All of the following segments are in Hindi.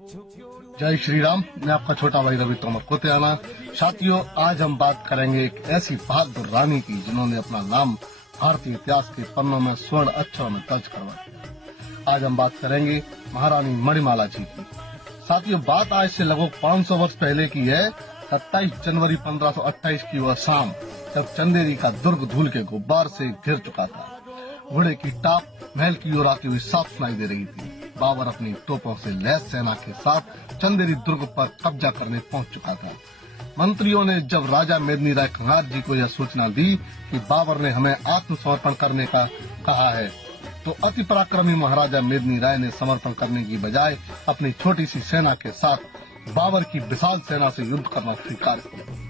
जय श्री राम। मैं आपका छोटा भाई रवि तोमर कोत्याना। साथियों, आज हम बात करेंगे एक ऐसी बहादुर रानी की जिन्होंने अपना नाम भारतीय इतिहास के पन्नों में स्वर्ण अक्षरों में दर्ज करवा दिया। आज हम बात करेंगे महारानी मणिमाला जी की। साथियों, बात आज से लगभग 500 वर्ष पहले की है। 27 जनवरी 1528 की वह शाम, जब चंदेरी का दुर्ग धूल के गुब्बार से घिर चुका था। घोड़े की टाप महल की ओर आती हुई साफ सुनाई दे रही थी। बाबर अपनी तोपों से लैस सेना के साथ चंदेरी दुर्ग पर कब्जा करने पहुंच चुका था। मंत्रियों ने जब राजा मेदिनी राय खंगार जी को यह सूचना दी कि बाबर ने हमें आत्मसमर्पण करने का कहा है, तो अति पराक्रमी महाराजा मेदिनी राय ने समर्पण करने की बजाय अपनी छोटी सी सेना के साथ बाबर की विशाल सेना से युद्ध करना स्वीकार किया।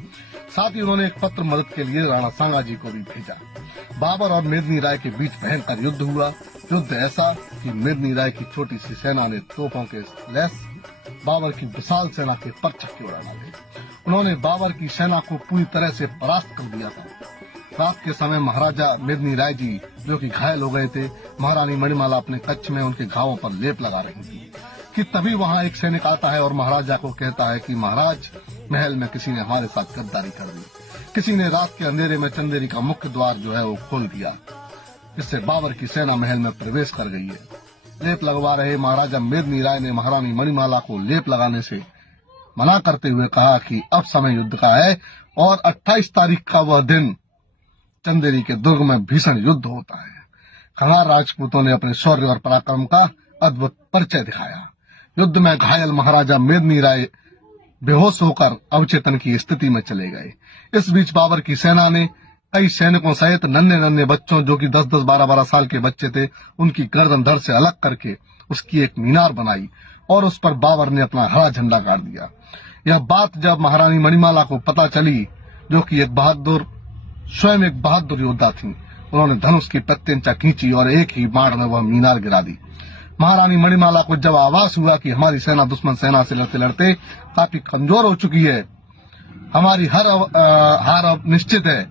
साथ ही उन्होंने एक पत्र मदद के लिए राणा सांगा जी को भी भेजा। बाबर और मेदिनी राय के बीच भयंकर युद्ध हुआ। युद्ध ऐसा कि मेदिनी राय की छोटी सी सेना ने तोपों के लैस बाबर की विशाल सेना के पर चक्के उड़ा डाले। उन्होंने बाबर की सेना को पूरी तरह से परास्त कर दिया था। रात के समय महाराजा मेदिनी राय जी, जो कि घायल हो गए थे, महारानी मणिमाला अपने कच्छ में उनके घावों पर लेप लगा रही थी कि तभी वहां एक सैनिक आता है और महाराजा को कहता है कि महाराज, महल में किसी ने हमारे साथ गद्दारी कर दी। किसी ने रात के अंधेरे में चंदेरी का मुख्य द्वार जो है वो खोल दिया, जिससे बाबर की सेना महल में प्रवेश कर गई है। लेप लगवा रहे महाराजा मेदिनी राय ने महारानी मणिमाला को लेप लगाने से मना करते हुए कहा कि अब समय युद्ध का है और 28 तारीख का वह दिन चंदेरी के दुर्ग में भीषण युद्ध होता है। खंगार राजपूतों ने अपने शौर्य और पराक्रम का अद्भुत परिचय दिखाया। युद्ध में घायल महाराजा मेदिनी राय बेहोश होकर अवचेतन की स्थिति में चले गए। इस बीच बाबर की सेना ने कई सैनिकों सहित नन्हे बच्चों, जो कि 10-10, 12-12 साल के बच्चे थे, उनकी गर्दन धड़ से अलग करके उसकी एक मीनार बनाई और उस पर बाबर ने अपना हरा झंडा गाड़ दिया। यह बात जब महारानी मणिमाला को पता चली, जो कि स्वयं एक बहादुर योद्धा थी, उन्होंने धनुष की प्रत्यंचा खींची और एक ही बाण में वह मीनार गिरा दी। महारानी मणिमाला को जब आभास हुआ कि हमारी सेना दुश्मन सेना से लड़ते लड़ते काफी कमजोर हो चुकी है, हमारी हार अब निश्चित है,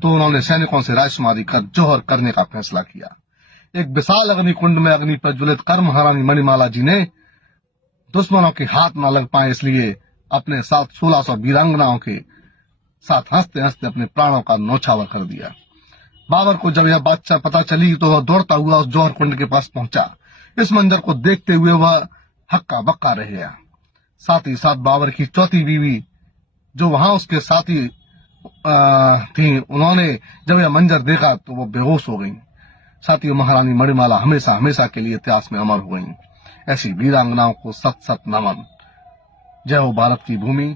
तो उन्होंने सैनिकों से राजकुमारी का जोहर करने का फैसला किया। एक विशाल अग्निकुंड में अग्नि प्रज्वलित कर महारानी मणिमाला जी ने दुश्मनों के हाथ न लग पाए, इसलिए अपने साथ 1600 वीरांगनाओं के साथ हंसते हंसते अपने प्राणों का न्यौछावर कर दिया। बाबर को जब यह बात पता चली तो वह दौड़ता हुआ उस जौहर कुंड के पास पहुंचा। इस मंजर को देखते हुए वह हक्का बक्का रह गया। साथ ही साथ बाबर की चौथी बीवी, जो वहां उसके साथी थी, उन्होंने जब यह मंजर देखा तो वो बेहोश हो गईं। साथियों, महारानी मणिमाला हमेशा हमेशा के लिए इतिहास में अमर हो गईं। ऐसी वीरांगनाओं को सत सत नमन। जय हो भारत की भूमि।